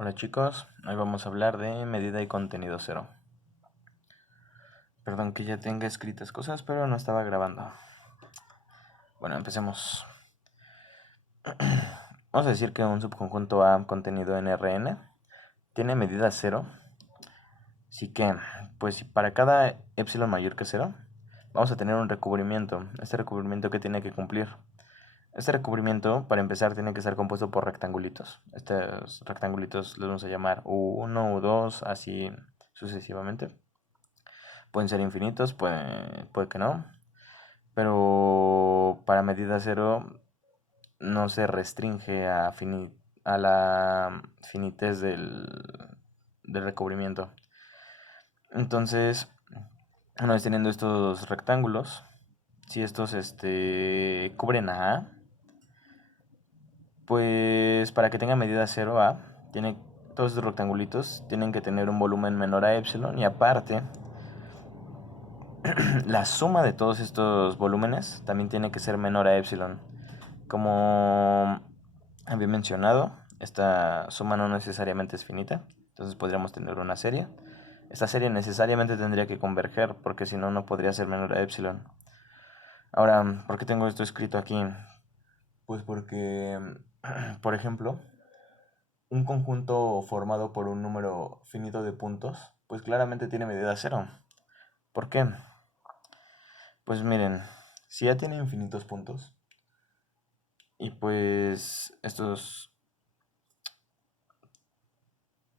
Hola chicos, hoy vamos a hablar de medida y contenido cero. Perdón que ya tenga escritas cosas, pero no estaba grabando. Bueno, empecemos. Vamos a decir que un subconjunto A contenido en Rn tiene medida cero. Así que, pues si para cada epsilon mayor que cero, vamos a tener un recubrimiento. Este recubrimiento que tiene que cumplir. Este recubrimiento, para empezar, tiene que estar compuesto por rectangulitos. Estos rectangulitos los vamos a llamar U1, U2, así sucesivamente. Pueden ser infinitos, puede que no. Pero para medida cero no se restringe a la finitez del recubrimiento. Entonces, una vez teniendo estos rectángulos, si estos cubren a A, pues para que tenga medida cero A, todos estos rectangulitos tienen que tener un volumen menor a epsilon y aparte la suma de todos estos volúmenes también tiene que ser menor a epsilon. Como había mencionado, esta suma no necesariamente es finita, entonces podríamos tener una serie. Esta serie necesariamente tendría que converger, porque si no, no podría ser menor a epsilon. Ahora, ¿por qué tengo esto escrito aquí? Pues porque, por ejemplo, un conjunto formado por un número finito de puntos, pues claramente tiene medida cero. ¿Por qué? Pues miren, si ya tiene infinitos puntos, y pues estos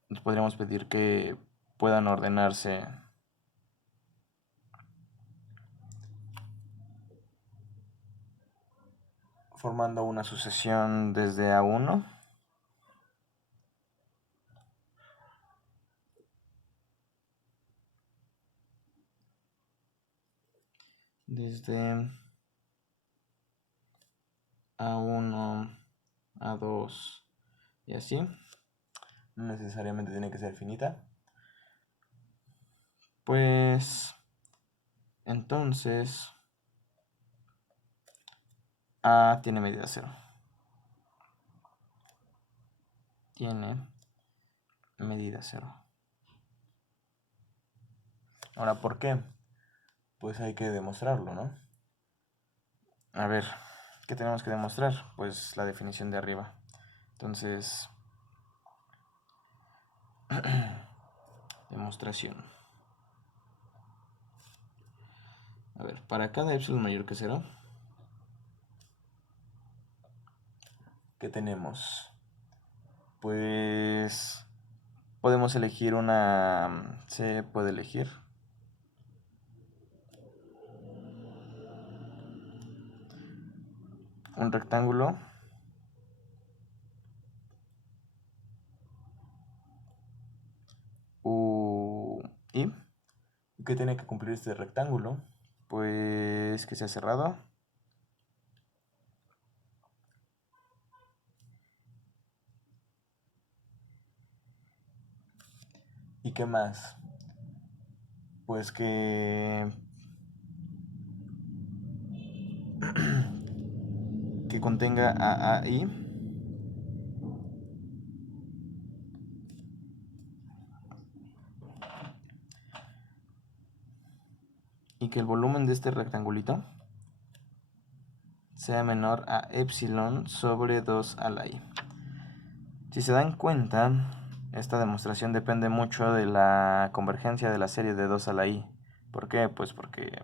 nos podríamos pedir que puedan ordenarse formando una sucesión desde A1 desde A1, A2 y así. No necesariamente tiene que ser finita. Pues entonces A tiene medida cero. Tiene medida cero. Ahora, ¿por qué? Pues hay que demostrarlo, ¿no? A ver, ¿qué tenemos que demostrar? Pues la definición de arriba. Entonces, demostración. A ver, para cada epsilon mayor que cero, ¿qué tenemos? Pues podemos elegir se puede elegir un rectángulo y ¿qué tiene que cumplir este rectángulo? Pues que sea cerrado y ¿qué más? Pues que contenga a I y que el volumen de este rectangulito sea menor a epsilon sobre 2 a la I. Si se dan cuenta, esta demostración depende mucho de la convergencia de la serie de 2 a la I. ¿Por qué? Pues porque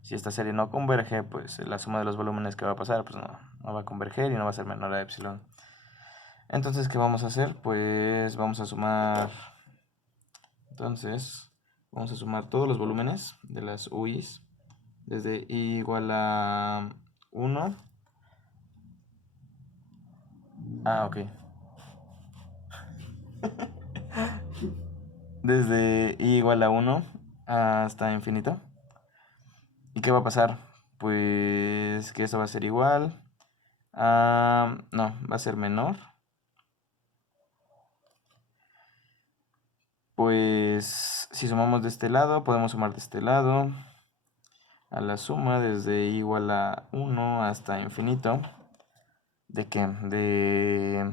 si esta serie no converge, pues la suma de los volúmenes que va a pasar, pues no va a converger y no va a ser menor a epsilon. Entonces, ¿qué vamos a hacer? Pues vamos a sumar. Entonces, vamos a sumar todos los volúmenes de las UIs desde I igual a 1. Ah, ok. Desde I igual a 1 hasta infinito. ¿Y qué va a pasar? Pues que eso va a ser igual a... No, va a ser menor. Pues si sumamos de este lado, podemos sumar de este lado a la suma desde I igual a 1 hasta infinito. ¿De qué? De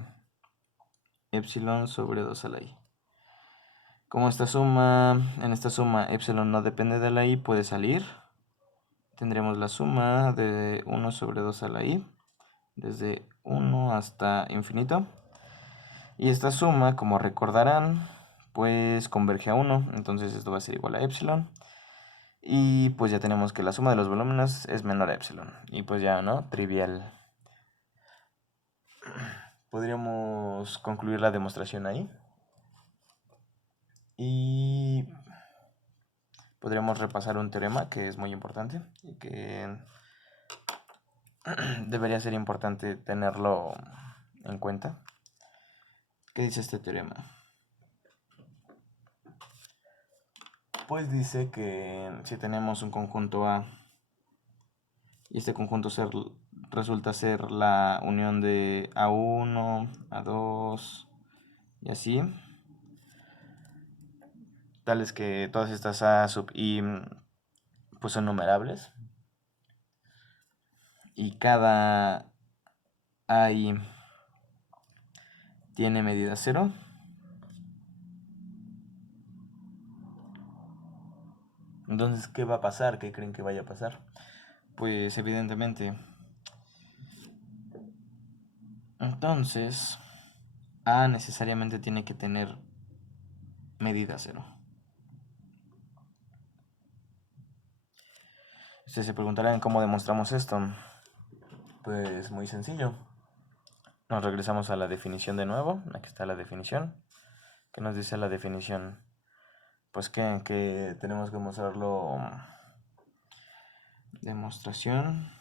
epsilon sobre 2 a la i. Como en esta suma epsilon no depende de la i, puede salir. Tendremos la suma de 1 sobre 2 a la i, desde 1 hasta infinito. Y esta suma, como recordarán, pues converge a 1, entonces esto va a ser igual a epsilon. Y pues ya tenemos que la suma de los volúmenes es menor a epsilon. Y pues ya, ¿no? Trivial. Podríamos concluir la demostración ahí. Y podríamos repasar un teorema que es muy importante y que debería ser importante tenerlo en cuenta. ¿Qué dice este teorema? Pues dice que si tenemos un conjunto A y este conjunto resulta ser la unión de A1, A2 y así, tales que todas estas A sub i pues son numerables y cada AI tiene medida 0. Entonces, ¿qué va a pasar? ¿Qué creen que vaya a pasar? Pues evidentemente, entonces A necesariamente tiene que tener medida 0. Ustedes se preguntarán cómo demostramos esto. Pues muy sencillo. Nos regresamos a la definición de nuevo. Aquí está la definición. ¿Qué nos dice la definición? Pues que tenemos que mostrarlo. Demostración.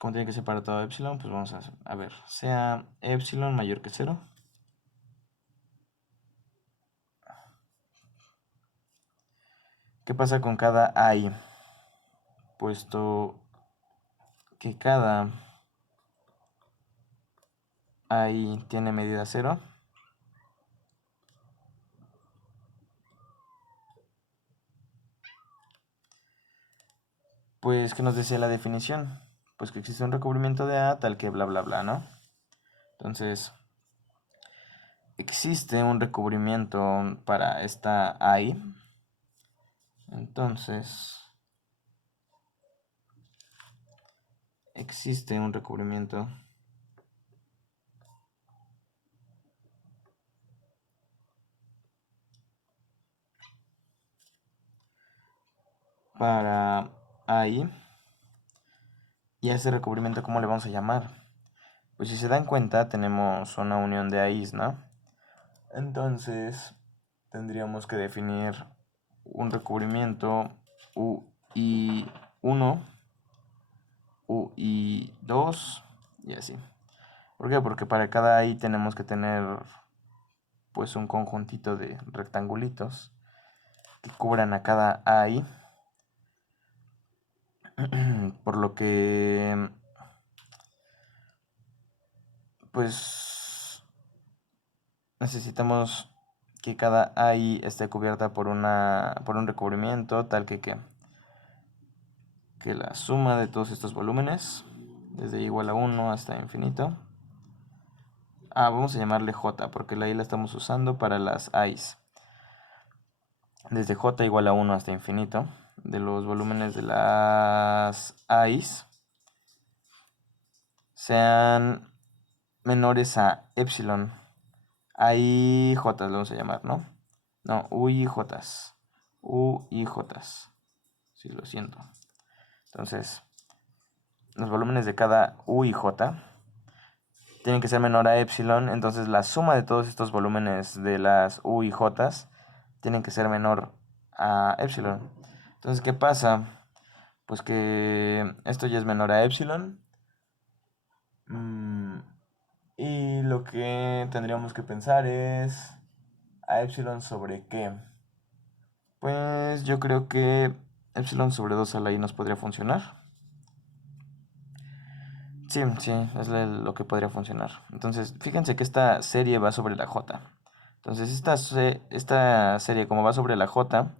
¿Cómo tiene que ser para todo epsilon? Pues vamos a ver. Sea epsilon mayor que 0. ¿Qué pasa con cada i? Puesto que cada i tiene medida 0. Pues, ¿qué nos decía la definición? Pues que existe un recubrimiento de A tal que bla bla bla, ¿no? Entonces, existe un recubrimiento para esta I. Entonces, existe un recubrimiento para I. ¿Y a ese recubrimiento cómo le vamos a llamar? Pues si se dan cuenta, tenemos una unión de I's, ¿no? Entonces, tendríamos que definir un recubrimiento UI1, UI2 y así. ¿Por qué? Porque para cada I tenemos que tener pues un conjuntito de rectangulitos que cubran a cada I. Por lo que pues necesitamos que cada I esté cubierta por un recubrimiento tal que la suma de todos estos volúmenes, desde igual a 1 hasta infinito. Vamos a llamarle J, porque la I la estamos usando para las I's. Desde J igual a 1 hasta infinito, de los volúmenes de las I's sean menores a epsilon. I J le vamos a llamar, ¿no? No, UIJs. UIJs. Sí, lo siento. Entonces, los volúmenes de cada U y J tienen que ser menor a epsilon, entonces la suma de todos estos volúmenes de las U y J tienen que ser menor a epsilon. Entonces, ¿qué pasa? Pues que esto ya es menor a epsilon. Y lo que tendríamos que pensar es a epsilon sobre qué. Pues yo creo que epsilon sobre 2 a la i nos podría funcionar. Sí, es lo que podría funcionar. Entonces, fíjense que esta serie va sobre la J. Entonces, esta serie, como va sobre la J,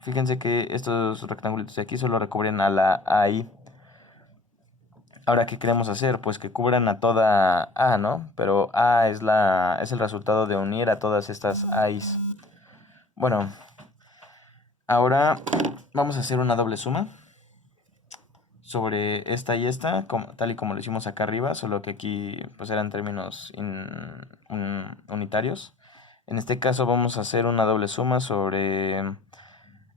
fíjense que estos rectangulitos de aquí solo recubren a la AI. Ahora, ¿qué queremos hacer? Pues que cubran a toda A, ¿no? Pero A es el resultado de unir a todas estas A's. Bueno, ahora vamos a hacer una doble suma sobre esta y esta, tal y como lo hicimos acá arriba, solo que aquí pues eran términos unitarios. En este caso vamos a hacer una doble suma sobre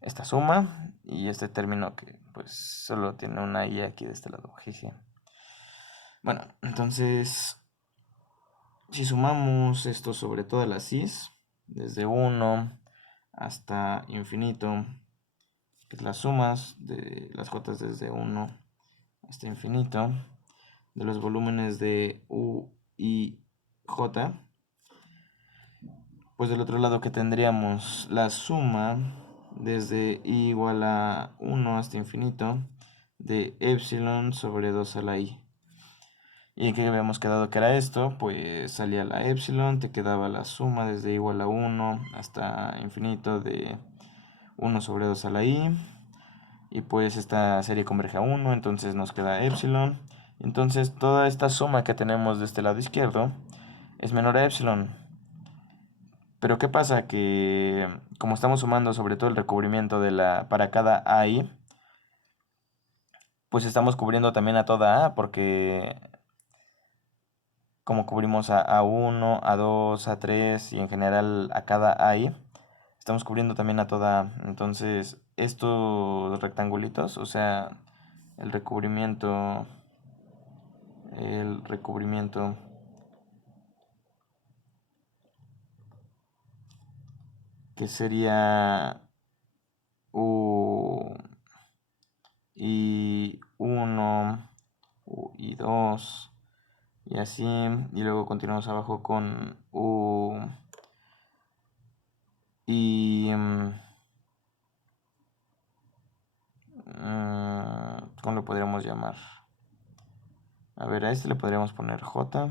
esta suma y este término que pues solo tiene una i aquí de este lado. Jeje. Bueno, entonces si sumamos esto sobre todas las i's, desde 1 hasta infinito, que es las sumas de las jotas desde 1 hasta infinito, de los volúmenes de U y J, pues del otro lado que tendríamos la suma desde i igual a 1 hasta infinito de epsilon sobre 2 a la i. ¿Y en qué habíamos quedado que era esto? Pues salía la epsilon, te quedaba la suma desde igual a 1 hasta infinito de 1 sobre 2 a la i. Y pues esta serie converge a 1, entonces nos queda epsilon. Entonces toda esta suma que tenemos de este lado izquierdo es menor a epsilon. Pero ¿qué pasa? Que como estamos sumando sobre todo el recubrimiento para cada AI, pues estamos cubriendo también a toda A, porque como cubrimos a A1, A2, A3 y en general a cada AI, estamos cubriendo también a toda A. Entonces estos rectangulitos, o sea, el recubrimiento que sería U y 1, U y 2 y así, y luego continuamos abajo con U y ¿cómo lo podríamos llamar? A ver, a este le podríamos poner J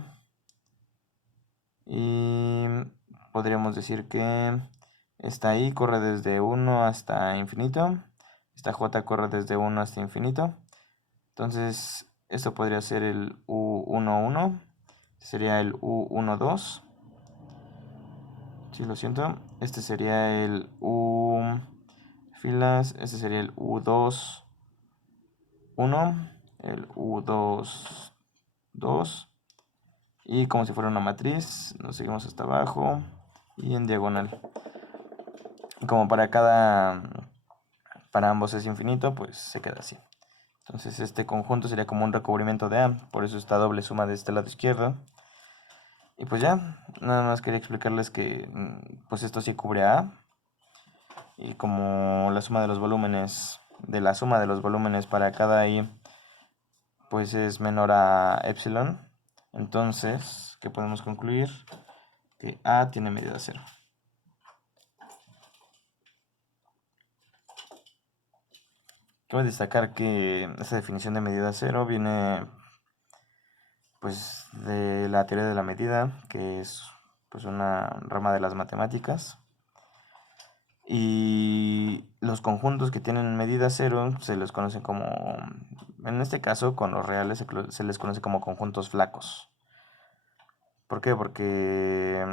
y podríamos decir que esta I corre desde 1 hasta infinito, esta J corre desde 1 hasta infinito. Entonces esto podría ser el U11, sería el U12, sí, lo siento, este sería el U filas, este sería el U21, el U22, y como si fuera una matriz, nos seguimos hasta abajo y en diagonal. Y como para ambos es infinito, pues se queda así. Entonces este conjunto sería como un recubrimiento de A, por eso esta doble suma de este lado izquierdo. Y pues ya, nada más quería explicarles que pues esto sí cubre a A. Y como la suma de los volúmenes, para cada I, pues es menor a epsilon, entonces, ¿qué podemos concluir? Que A tiene medida cero. Cabe destacar que esta definición de medida cero viene pues de la teoría de la medida, que es pues una rama de las matemáticas. Y los conjuntos que tienen medida cero se les conoce como, en este caso con los reales se les conoce como conjuntos flacos. ¿Por qué? Porque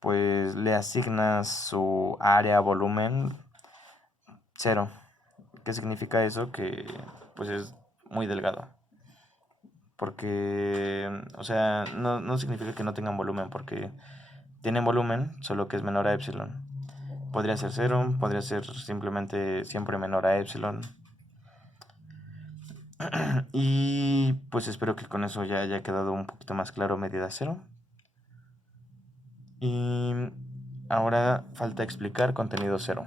pues le asignas su área, volumen, cero. ¿Qué significa eso? Que pues es muy delgado. Porque, o sea, no significa que no tengan volumen, porque tienen volumen, solo que es menor a epsilon. Podría ser cero, podría ser simplemente siempre menor a epsilon. Y pues espero que con eso ya haya quedado un poquito más claro medida cero. Y ahora falta explicar contenido cero.